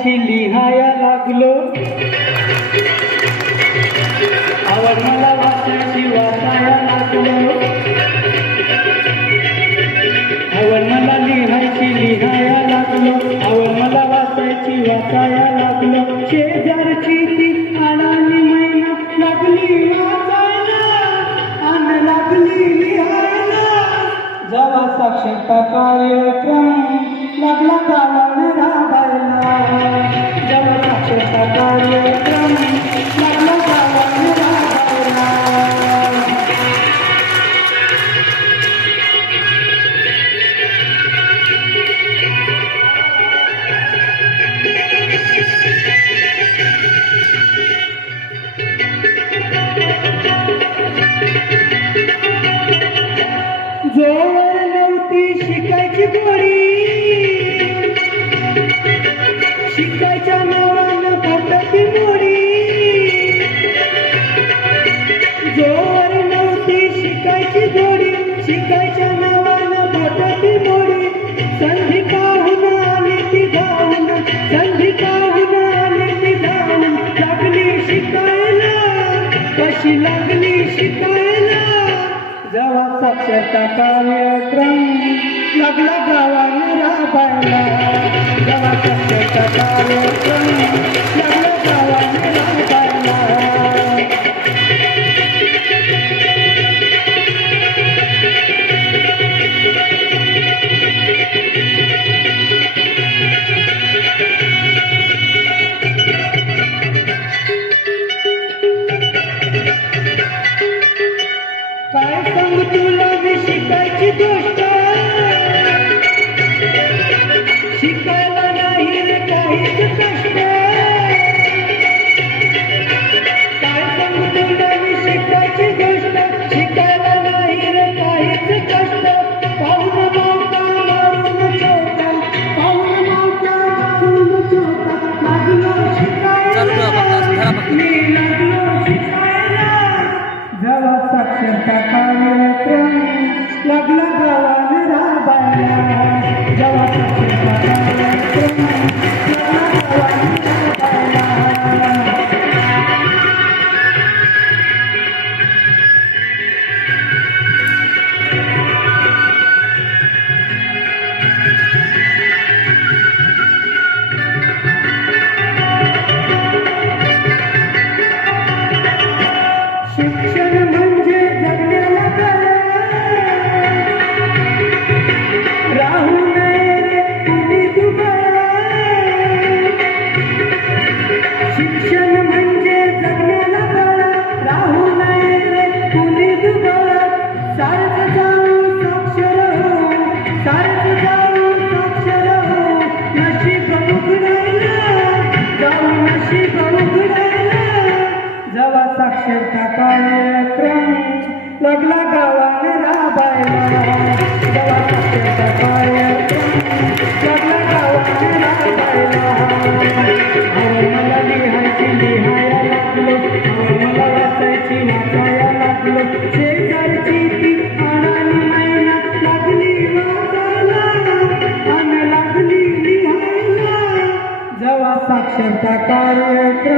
वाचायची लिहाया लागलो, आवड मला वाचायची वाचाया लागलो, आवड मला लिहायची लिहाया लागलो, आवड मला वाचायची वाचाया लागलो. शेजारची ती अडाणी मैना लागली वाचायला आणि लागली लिहायला. जेव्हा साक्षरता कार्यक्रम लागला गावाने राबायला, जेव्हा साक्षरता कार्यक्रम लागला गावाने राबायला. जोवर नव्हती शिकायची गोडी, शिकायच्या नावानं फटती मोडी. जोवर नव्हती शिकायची गोडी, शिकायच्या नावानं फटती मोडी. संधी पाहून आली ती धावून, संधी पाहून आली ती धावून. लागली शिकायला, कशी लागली शिकायला. जेव्हा साक्षरता कार्यक्रम लागला गावाने राबायला, जेव्हा साक्षरता कार्यक्रम लागला गावाने राबायला. काय सांगू तुला मी शिकायची गोष्ट, शिकायला नाही रे काहीच कष्ट. काय सांगू तुला मी शिकायची गोष्ट, शिकायला नाही रे काहीच कष्ट. पाहून मावता मारून चोटा, पाहून मावता मारून चोटा. लागलो शिकायला, मी लागलो शिकायला. जेव्हा साक्षरता कार्यक्रम लागला गावाने राबायला, जेव्हा साक्षरता कार्यक्रम लागला गावाने राबायला. शिक्षण म्हणजे जगण्याला कला, राहू नये रे कुणी दुबळा. शिक्षण म्हणजे जगण्याला कला, राहू नये रे कुणी दुबळा. सारखं जाऊ साक्षर हो, सारखं जाऊ साक्षर हो. नशीब उघडायला, जाऊ नशीब उघडायला. जेव्हा साक्षरता कार्यक्रम लागला गावाने राबायला, जेव्हा साक्षरता कार्यक्रम लागला गावाने राबायला. आवड मला लिहायची लिहाया लागलो, आवड मला वाचायची वाचाया लागलो. शेजारची ती अडाणी मैना लागली वाचायला आणि लागली लिहायला. जेव्हा साक्षरता कार्यक्रम